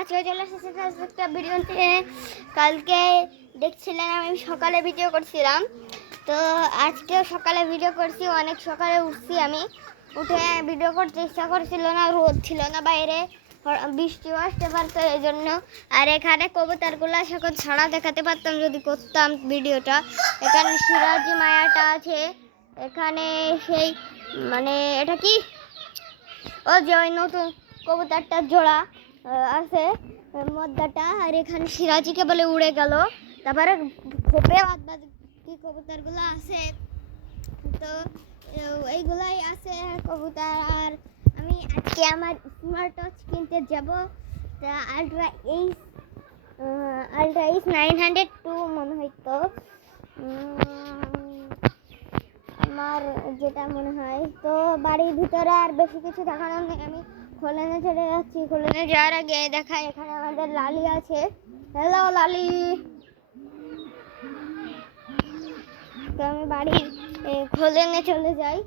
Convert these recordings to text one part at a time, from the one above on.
আজকে চলে এসেছে একটা ভিডিওতে। কালকে দেখছিলেন আমি সকালে ভিডিও করছিলাম, তো আজকেও সকালে ভিডিও করছি। অনেক সকালে উঠছি, আমি উঠে ভিডিও করতে ইচ্ছা করছিল না, রোদ ছিল না বাইরে, বৃষ্টিও আসতে পারতো এই জন্য। আর এখানে কবুতরগুলো এখন ছাড়া দেখাতে পারতাম যদি করতাম ভিডিওটা। এখানে সিরাজি মায়াটা আছে, এখানে সেই মানে এটা কি ও যে ওই নতুন কবুতরটার জোড়া আছে মদ্দাটা, আর এখানে সিরাজিকে বলে উড়ে গেল। তারপরে খোপে কি কবুতরগুলো আছে, তো এইগুলাই আছে কবুতর। আর আমি আজকে আমার স্মার্ট ওয়াচ কিনতে যাব, তা আলট্রা এইচ 902 মনে হয়তো আমার যেটা মনে হয়। তো বাড়ির ভিতরে আর বেশি কিছু দেখানো নেই, আমি খোলেনে চলে যাচ্ছি। খোলেনে যাওয়ার আগে দেখা এখানে আমাদের লালি আছে। হ্যালো লালি। তো আমি বাড়ির খোলেনে চলে যাই।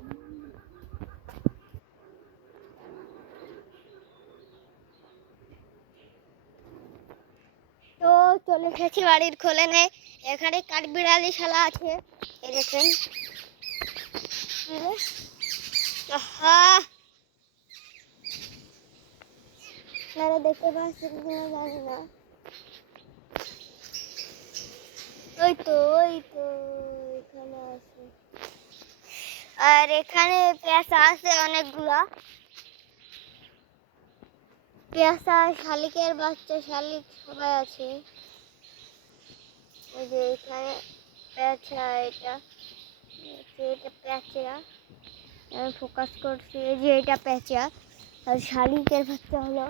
তো চলে এসেছি বাড়ির খোলেনে। এখানে কাঠবিড়ালি শালা আছে, এই দেখেন। আপনারা দেখতে পাচ্ছেন কিনা জানি না। ওই তো এখানে আছে। আর এখানে পেঁচা আছে অনেকগুলা, পেঁচা, শালিকের বাচ্চা, শালিক সবাই আছে। এই যে এখানে পেঁচা, এটা পেঁচা, আমি ফোকাস করছি। এই যে এটা পেঁচা, আর শালিকের বাচ্চা হলো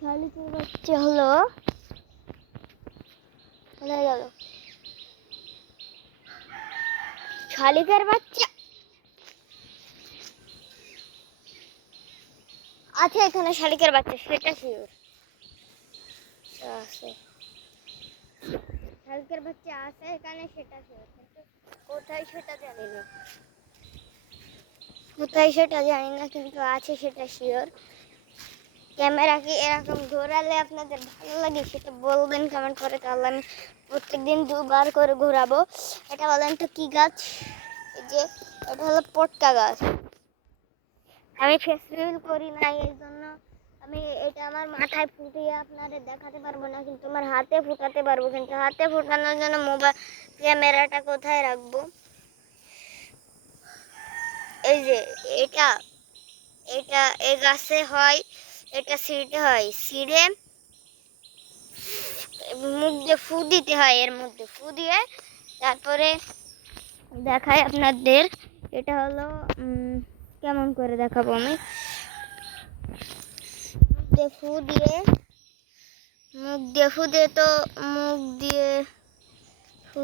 শালিকের বাচ্চা হলো গেল শালিকের বাচ্চা আছে এখানে। শালিকের বাচ্চা সেটা শিওর আছে, শালিকের বাচ্চা আছে এখানে সেটা শিওর, কিন্তু কোথায় সেটা জানি না, কিন্তু আছে সেটা শিওর। ক্যামেরা কি এরকম ঘোরালে আপনাদের ভালো লাগে সেটা বলবেন কমেন্ট করে, তাহলে আমি প্রত্যেকদিন 2বার করে ঘোরাবো। এটা বলেন তো কি গাছ? এই যে এটা হলো পটকা গাছ। আমি ফেস রিভিল করি নাই, এই জন্য আমি এটা আমার মাথায় ফুটিয়ে আপনাদের দেখাতে পারবো না, কিন্তু আমার হাতে ফুটাতে পারবো। কিন্তু হাতে ফুটানোর জন্য মোবাইল ক্যামেরাটা কোথায় রাখবো? এই যে এটা এটা এই গাছে হয়, এটা সিঁড়ে হয়, সিঁড়ে মুখ দিয়ে ফু দিতে হয়, এর মধ্যে ফু দিয়ে তারপরে দেখাই আপনাদের। এটা হলো কেমন করে দেখাবো আমি? ফু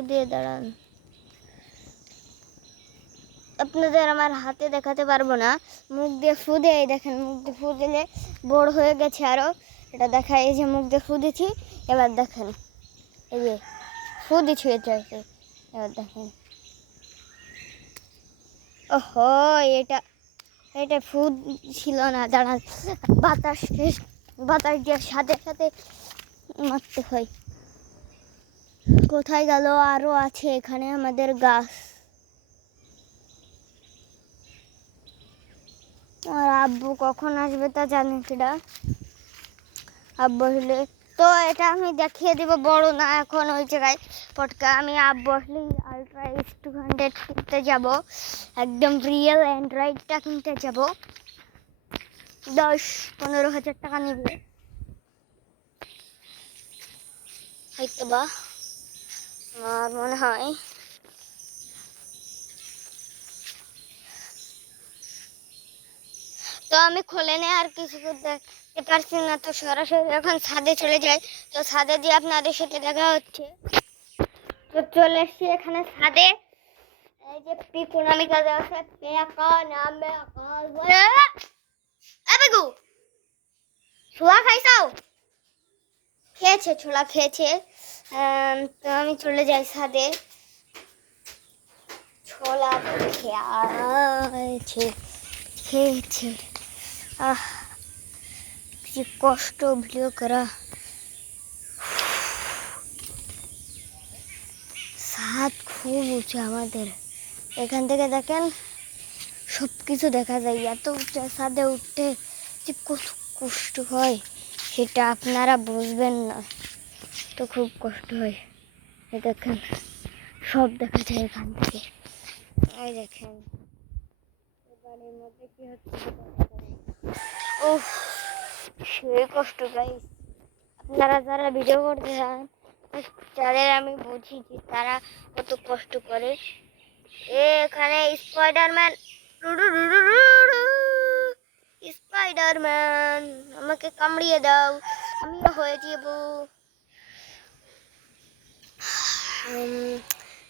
দিয়ে দাঁড়ান, আপনাদের আমার হাতে দেখাতে পারবো না। মুখ দিয়ে ফু দিয়ে, দেখেন মুখ দিয়ে ফু দিলে বড় হয়ে গেছে আরো। এটা দেখা, এই যে মুখ দিয়ে ফু দিচ্ছি, এবার দেখেন এই যে ফু দিচ্ছি, এবার দেখেন। ওহো, এটা ফু ছিল না, দাঁড়ান। বাতাস দিয়ে সাথে সাথে মারতে হয়। কোথায় গেল? আরো আছে এখানে আমাদের গাছ। আর আব্বু কখন আসবে তা জানি কিনা। আব্বু আসলে তো এটা আমি দেখিয়ে দিব, বড় না এখন ওই জায়গায় পটকা। আমি আব্বু আসলে আলট্রা এইচ 200 কিনতে যাব, একদম রিয়েল অ্যান্ড্রয়েডটা কিনতে যাব। 10-15 হাজার টাকা নেবে হয়তো বা, আমার মনে হয়। তো আমি খোলেনে আর কিছু দেখতে পারছি না, তো সরাসরি এখন ছাদে চলে যাই। তো ছাদে দিয়ে আপনাদের সাথে দেখা হচ্ছে। তো চলে এসছি এখানে ছাদে। এই যে পিকুনামি কাজ আছে, পেকা নামে কাজ বলে। এ বেগু, ছোলা খাইছাও? ছোলা খেয়েছে। তো আমি চলে যাই ছাদে। ছোলা খেয়েছে, খেয়েছে। কি কষ্ট ভিডিও করা। ছাদ খুব উঁচু আমাদের, এখান থেকে দেখেন সব কিছু দেখা যায়। এত উঁচু ছাদে উঠতে যে কত কষ্ট হয় সেটা আপনারা বুঝবেন না, তো খুব কষ্ট হয়। দেখেন সব দেখা যায় এখান থেকে। এই দেখেন বাড়ির মধ্যে কি হচ্ছে। ও সেই কষ্ট গাইস। আপনারা যারা ভিডিও করতে চান যাদের আমি বুঝি যে তারা কত কষ্ট করে। এখানে স্পাইডারম্যান, স্পাইডারম্যান আমাকে কামড়িয়ে দাও, আমিও হয়ে যাব।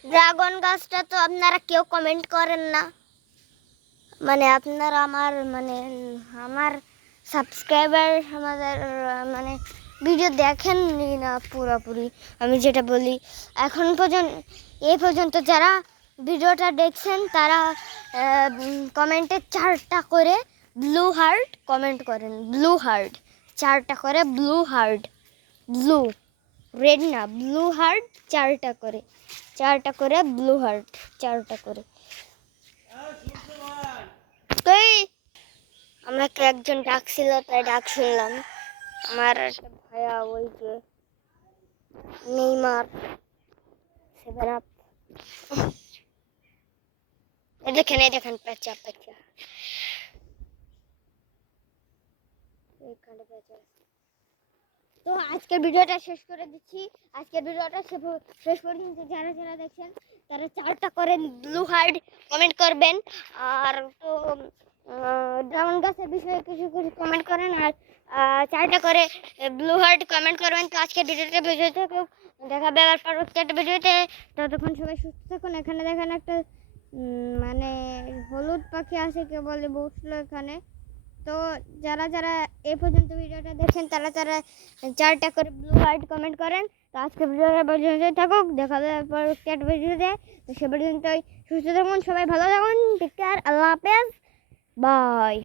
ড্রাগন গাছটা তো আপনারা কেউ কমেন্ট করেন না, মানে আপনারা আমার সাবস্ক্রাইবার আমাদের মানে ভিডিও দেখেননি না পুরোপুরি। আমি যেটা বলি এখন পর্যন্ত এই পর্যন্ত যারা ভিডিওটা দেখছেন তারা কমেন্টে 4টা করে ব্লু হার্ট কমেন্ট করেন। ব্লু হার্ট 4টা করে, ব্লু হার্ট, ব্লু রেড না, ব্লু হার্ট 4টা করে, 4টা করে ব্লু হার্ট, 4টা করে। আমাকে একজন ডাকছিল, তাই ডাক শুনলাম। আমার একটা ভাইয়া, ওই যে নেইমার 7 আপ, দেখেন পেঁচা পেঁচা এখানে পেঁচা। তো আজকের ভিডিওটা শেষ করে দিচ্ছি। আজকের ভিডিওটা শেষ পর্যন্ত যারা যারা দেখছেন তারা 4টা করে ব্লু হার্ট কমেন্ট করবেন। আর তো ড্রাগন গাছের বিষয়ে কিছু কিছু কমেন্ট করেন, আর 4টা করে ব্লু হার্ট কমেন্ট করবেন। তো আজকের ভিডিওতে দেখাবে আবার পরবর্তী একটা ভিডিওতে। ততক্ষণ সবাই সুস্থ থাকুন। এখানে দেখেন একটা মানে হলুদ পাখি আছে, কে বলে বসলো এখানে। তো যারা যারা এই পর্যন্ত ভিডিওটা দেখেন তারা 4টা করে ব্লু হার্ট কমেন্ট করেন। তো আজকে ভিডিওটা পর্যন্ত থাকুক, দেখা হবে পরবর্তী একটা ভিডিওতে। তো সে পর্যন্তই সুস্থ থাকুন, সবাই ভালো থাকুন, টেক কেয়ার, আল্লাহ হাফেজ, বাই।